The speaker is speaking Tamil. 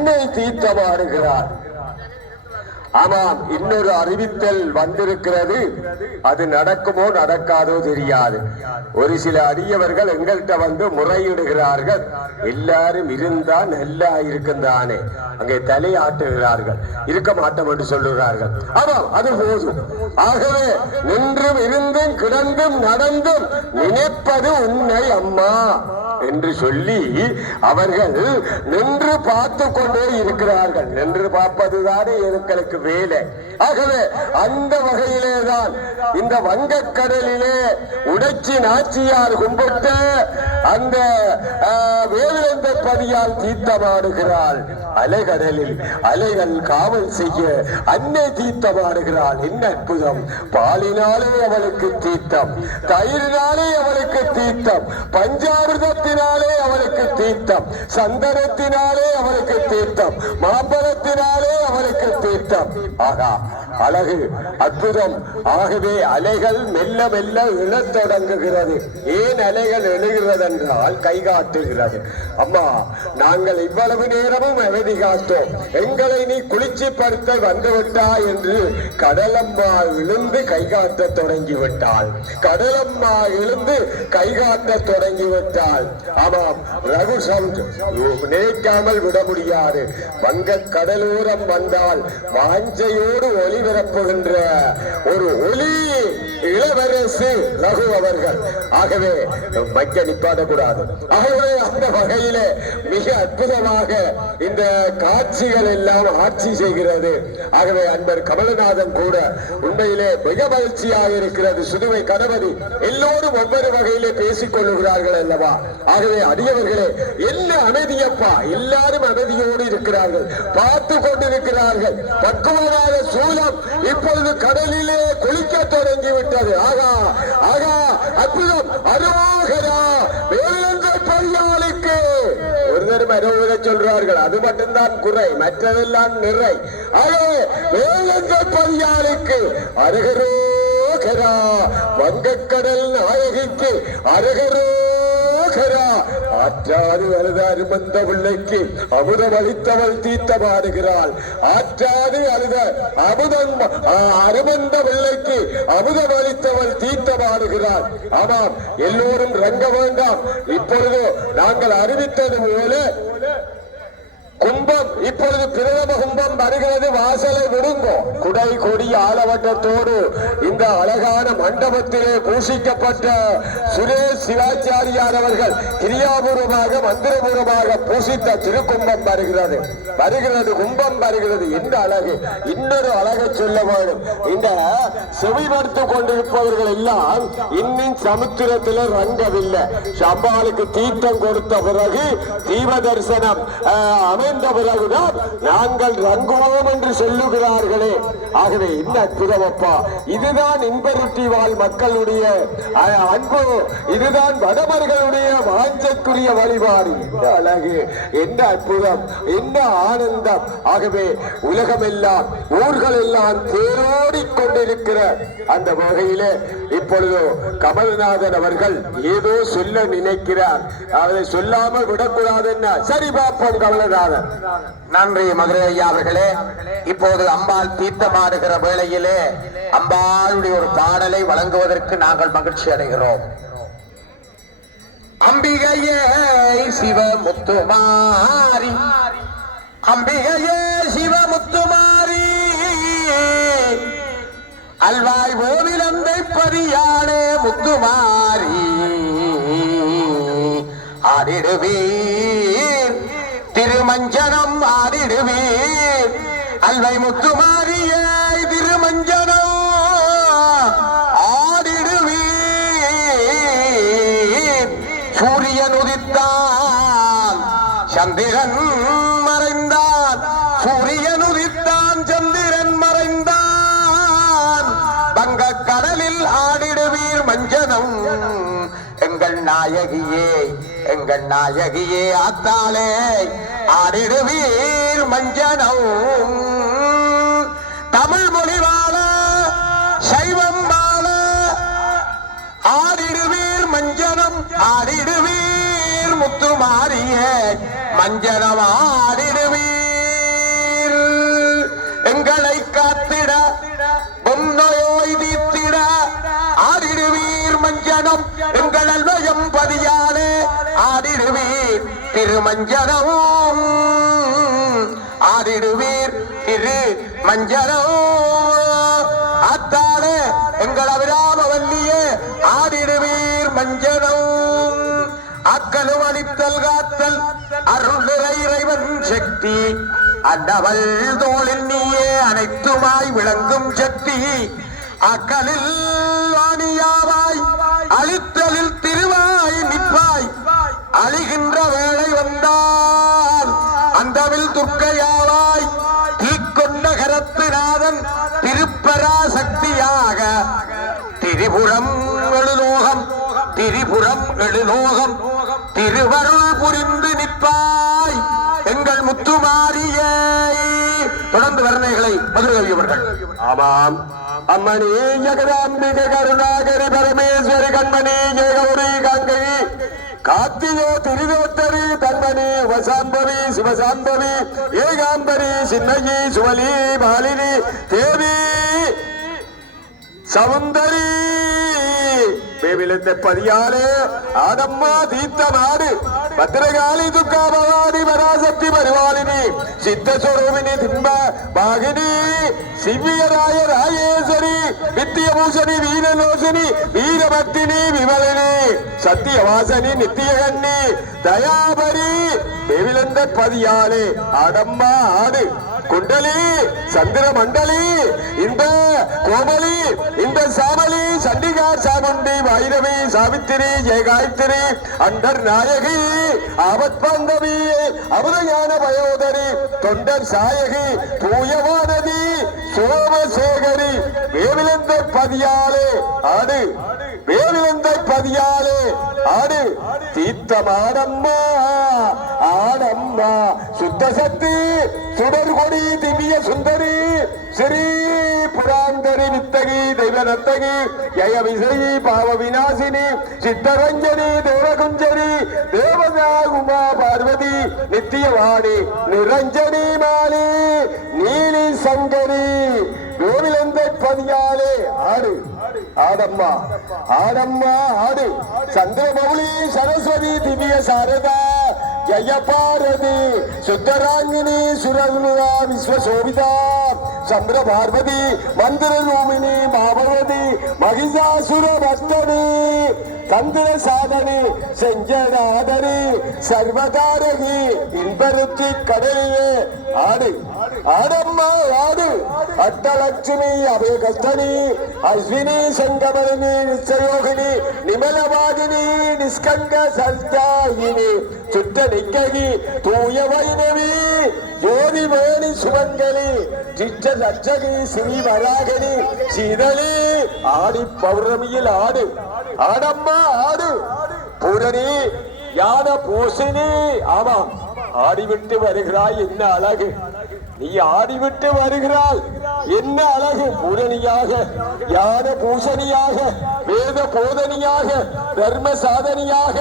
அன்னை தீர்த்தமாடுகிறார். ஆமாம், இன்னொரு அறிவித்தல் வந்திருக்கிறது. அது நடக்குமோ நடக்காதோ தெரியாது. ஒரு சில அடியவர்கள் எங்கள்கிட்ட வந்து முறையிடுகிறார்கள். எல்லாரும் இருந்தா நல்லா இருக்கும் தானே, அங்கே தலையாட்டுகிறார்கள், இருக்க மாட்டோம் என்று சொல்லுகிறார்கள். ஆமாம், அது போதும். ஆகவே நின்றும் இருந்தும் கிடந்தும் நடந்தும் நினைப்பது உன்னை அம்மா என்று சொல்லி அவர்கள் நின்று பார்த்து கொண்டே இருக்கிறார்கள். நின்று பார்ப்பதுதானே எங்களுக்கு வேலை. ஆகவே அந்த வகையிலேதான் இந்த வங்கக்கடலிலே உடைச்சி நாச்சியார் கும்பிட்ட அந்த வேலிந்த பதியால் தீர்த்தமாடுகிறாள். அலைகடலில் அலைகள் காவல் செய்ய அன்னை தீர்த்தமாடுகிறாள். என்ன அற்புதம்! பாலினாலே அவளுக்கு தீர்த்தம், தயிரினாலே அவளுக்கு தீர்த்தம், பஞ்சாமிர்தத்தினாலே அவளுக்கு தீர்த்தம், சந்தனத்தினாலே அவளுக்கு தீர்த்தம், மாம்பழத்தினாலே அவளுக்கு தீர்த்தம். ஆகா, அழகு, அற்புதம். ஆகவே அலைகள் மெல்ல மெல்ல எழத் தொடங்குகிறது. ஏன் அலைகள் எழுகிறது என்றால் கை காட்டுகிறது. அம்மா, நாங்கள் இவ்வளவு நேரமும் அமைதி காத்தோம், எங்களை நீ குளிர்ச்சிப்படுத்த வந்துவிட்டாய் என்று கடலம்மா எழுந்து கை காட்ட தொடங்கிவிட்டாள். கடலம்மா எழுந்து கை காட்ட தொடங்கிவிட்டாள். ஆமாம், ரகு சவுண்ட் நினைக்காமல் விட முடியாது. வங்க கடலோரம் வந்தால் வாஞ்சையோடு ஒளிபரப்புகின்ற ஒரு ஒளி இளவரசு ரகு அவர்கள். ஆகவே வைக்க நிப்பாடக்கூடாது. ஆகவே அந்த வகையிலே மிக அற்புதமாக இந்த காட்சிகள் எல்லாம் ஆட்சி செய்கிறது. ஆகவே அன்பர் கமலநாதன் கூட உண்மையிலே மிக மகிழ்ச்சியாக இருக்கிறது. சுதுவை கணபதி எல்லோரும் ஒவ்வொரு வகையிலே பேசிக் கொள்ளுகிறார்கள் அல்லவா. ஆகவே அடியவர்களே, என்ன அமைதியப்பா, எல்லாரும் அமைதியோடு இருக்கிறார்கள், பார்த்து கொண்டிருக்கிறார்கள். பக்குவமான சூலம் இப்பொழுது கடலிலே குளிக்க தொடங்கிவிட்டது. ஆகா ஆகா, அற்புதம்! அரோகரா வேலென்ற பரியாளுக்கு ஒரு தரம் அரோகரை சொல்றார்கள். அது மட்டும்தான் குறை, மற்றதெல்லாம் நிறை. ஆகவே வேலென்ற பரியாளுக்கு அரகரோகரா, வங்கக்கடல் நாயகிக்கு அரகரோ ஆற்றாது அழுத அருமந்த பிள்ளைக்கு அமுதம் அளித்தவள் தீர்த்தமாடுகிறாள். ஆற்றாது அழுத அருமந்த பிள்ளைக்கு அமுதம் அளித்தவள் தீர்த்தமாடுகிறாள். ஆமாம், எல்லோரும் ரங்க வேண்டாம். இப்பொழுது நாங்கள் அறிவித்தது போல கும்பம் இப்பொழுது பிரதம கும்பம் வருகிறது. வாசலை விடுங்கோ. குடை கொடி ஆலவட்டத்தோடு இந்த அழகான மண்டபத்திலே பூசிக்கப்பட்ட சுரேஷ் சிவாச்சாரியார் அவர்கள் கிரியாபூர்வமாக மந்திரபூர்வமாக பூசித்த திருக்கும்பம் வருகிறது. கும்பம் வருகிறது. இந்த அழகு, இன்னொரு அழகை சொல்ல வேண்டும். இந்த செவிமடுத்துக் கொண்டிருப்பவர்கள் எல்லாம் இன்னும் சமுத்திரத்தில் ரங்கவில்லை. சம்பாளுக்கு தீர்த்தம் கொடுத்த பிறகு தீப தரிசனம் பிறகுதான் நாங்கள் ரங்குவோம் என்று சொல்லுகிறார்களே. ஆகவே இந்த அற்புதமப்பா, இதுதான் இன்பருட்டி வாழ் மக்களுடைய அன்பு, இதுதான் வடமர்களுடைய வாஞ்சக்குரிய வழிபாடு. இந்த அழகு, என்ன அற்புதம், என்ன ஆனந்தம்! ஆகவே உலகம் எல்லாம், ஊர்கள் எல்லாம் தேரோடி கொண்டிருக்கிற அந்த வகையிலே இப்பொழுது கமல்நாதன் அவர்கள் ஏதோ சொல்ல நினைக்கிறார். அதை சொல்லாமல் விடக்கூடாது. என்ன சரி, பார்ப்போம் கமல்நாதன். நன்றி மதுரை ஐயா அவர்களே. இப்போது அம்பாள் தீர்த்தமாடுகிற வேளையிலே அம்பாளுடைய ஒரு பாடலை வழங்குவதற்கு நாங்கள் மகிழ்ச்சி அடைகிறோம். அம்பிகையே சிவமுத்துமாரி, அம்பிகையே சிவமுத்துமாரி, அல்வாய் கோவிலந்தை பதியாளே முத்துமாரி, ஆடிடுவீர் திருமஞ்சனம், ஆடிடுவீர் அல்வை முத்துமாரியே திருமஞ்சனம், ஆடிடுவீர். சூரியன் உதித்தான் சந்திரன் மறைந்தான், சூரியன் உதித்தான் சந்திரன் மறைந்தான், வங்க கடலில் ஆடிடுவீர் மஞ்சனம். எங்கள் நாயகியே, எங்கள் நாயகியே ஆத்தாளே, ஆடிடுவீர் மஞ்சனம். தமிழ் மொழி வாழ, சைவம் வாழ, ஆடிடுவீர் மஞ்சனம், ஆடிடுவீர் முத்துமாரியே மஞ்சனம், ஆடிடுவீர். திருமஞ்சனமும் ஆடிடுவீர் திரு மஞ்சனம் அத்தானே எங்கள் அபிராமவல்லியே ஆடிடுவீர் மஞ்சனம் அக்கலும் அளித்தல் காத்தல் அருள் நிறை இறைவன் சக்தி அண்டவள் தோளில் நீயே அனைத்துமாய் விளங்கும் சக்தி அக்கலில் வாணியாவாய் அழித்தலில் திருவாய் நிற்பாய் அழிகின்ற வேளை வந்தால் அந்தவில் துர்க்கையாவாய் தீக்கொண்ட கரத்துநாதன் திருப்பராசக்தியாக திரிபுரம் எழுலோகம் திரிபுரம் எழுலோகம் திருவருள் புரிந்து நிற்பாய் எங்கள் முத்துமாரியே. தொடர்ந்து வர்ணைகளை மதுரகவி அவர்கள். ஆமாம் அம்மணி ஜெகதாம்பிகை கருணாகரி பரமேஸ்வரி கண்மணி ஜெயகௌரி கங்கை கார்த்திகோ திரிதோத்தரி தன்மணி வசாம்பவி சிவசாம்பவி ஏகாம்பரி சின்னகி சுவலி மாலினி தேவி சவுந்தரி பேவிலந்த பதியாலே ஆடம்மா தீர்த்த நாடு பத்திரகாளி துர்கா பவானி பராசக்தி பரிவாளினி சித்த சொரூபினி திம்ப பாகினி சிவ்வியராய ராயேஸ்வரி வித்தியபூஷணி வீரலோசனி வீரபக்தினி விமலினி சத்தியவாசனி நித்தியகன்னி தயாபரி பேவிலந்த பதியாலே ஆடம்மா ஆடு குண்டலி சந்திர மண்டலி இந்த கோமலி இந்த சாமலி சண்டிகா சாமுண்டி வைரவி சாவித்திரி ஜெயகாயத்ரி அண்டர் நாயகி ஆபத்பந்தவி அமுதஞான பயோதரி தொண்டர் சாயகி தூயவானதி சோமசேகரி வேவிலந்த பதியாலே ஆடு வேவிலந்த பதியாலே ஆடு தீர்த்தமாடம்மா ஆடம்மா சுத்த சக்தி சுடர்கொடி திவ்ய சுந்தரி ஸ்ரீ புராந்தரி வித்தகி தெய்வ நத்தகி ஜய விசயி பாவ விநாசினி சித்தரஞ்சனி தேவகுஞ்சரி தேவதா உமா பார்வதி நித்தியவாணி நிரஞ்சனி மாலி நீலி சங்கரி வேவிலந்த பதியாலே ஆடு ஆடம்மா ஆடம்மா ஆடு சந்திரமௌலி சரஸ்வதி திவ்ய சாரதா ஜயபாரதி சுத்தராங்கினி சுரனுதா விஸ்வசோபிதா சந்திர பார்வதி மந்திர ரூமினி மாபவதி மகிஷாசுர வர்த்தனி தந்திர சாதனி செஞ்சனாதனி சர்வகாரகி இன்பருத்தி கடலியே ஆடு ஆடம்மா ஆடு அட்டலட்சுமி அபயகஸ்தனி அஸ்வினி சங்கமரிணி நிச்சயோகினி நிமலவாதினி நிஸ்கண்ட சர்ஜாயினி சுத்த நிக்ககி தூய வைணவி ஜோதிவேணி சுமங்கலி சிச்ச சச்சகி ஸ்ரீ வராகனி சீதலி ஆடி பௌர்ணமியில் ஆடு ஆடம்மா ஆடு பூரணி யான போசினி ஆமாம் ஆடிவிட்டு வருகிறாய் என்ன அழகு நீ ஆடிவிட்டு வருகிறாள் என்ன அழகு பூரணியாக யான பூசணியாக வேத போதனியாக தர்ம சாதனியாக